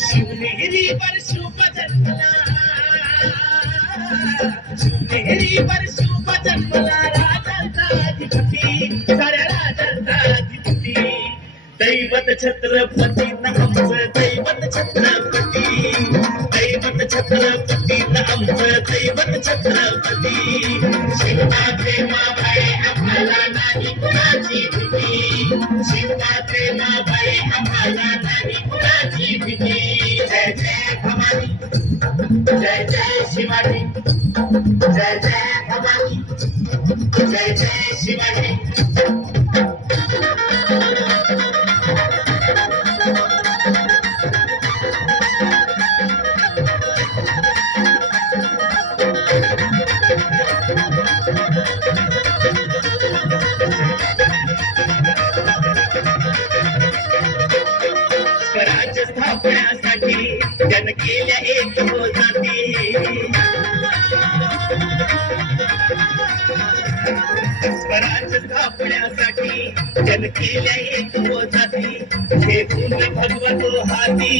शिवनेरी पर शुभ जन्मला, शिवनेरी पर शुभ जन्मला राजांचा अधिपती, साऱ्या राजांचा अधिपती. दैवत छत्रपती आमचं दैवत छत्रपती, दैवत छत्रपती आमचं दैवत छत्रपती. शिवनाचे मावळे आम्हाला नाही कुणाची भीती, शिवनाचे मावळे आम्हाला नाही कुणाची भीती. जय जय भवानी, जय जय शिवाजी, जय जय भवानी, जय जय शिवाजी. स्वराज्य स्थापण्यासाठी जन केल्या एक हो जाती, स्वराज्य स्थापण्यासाठी जन केल्या एक हो जाती. हे गुण भगवतो हाती,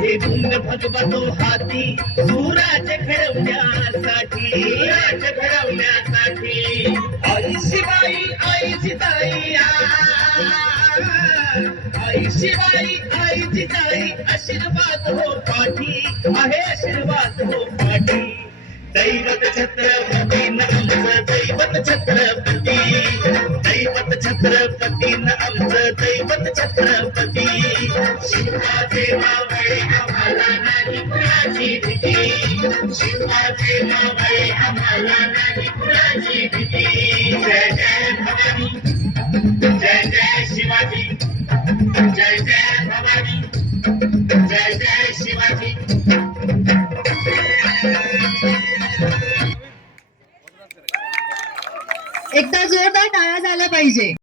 हे गुण भगवतो हाती. सुराज्य घडवण्यासाठी, राज्य घडवण्यासाठी. आई शिवाई आई जिजाई, आई शिवाई आई जिजाई. आशीर्वाद हो पाठी, आहे आशीर्वाद हो पाठी. दैवत छत्रपती आमचं दैवत छत्रपती, दैवत छत्रपती आमचं दैवत छत्रपती. शिवाचे मावळे आम्हाला नाही कुणाची भीती, शिवाचे मावळे आम्हाला नाही कुणाची भीती. जय जय भवानी, जय जय शिवाजी, जय जय भवानी, जय जय शिवाजी. एकदा जोरदार टाळ्या झाल्या पाहिजे.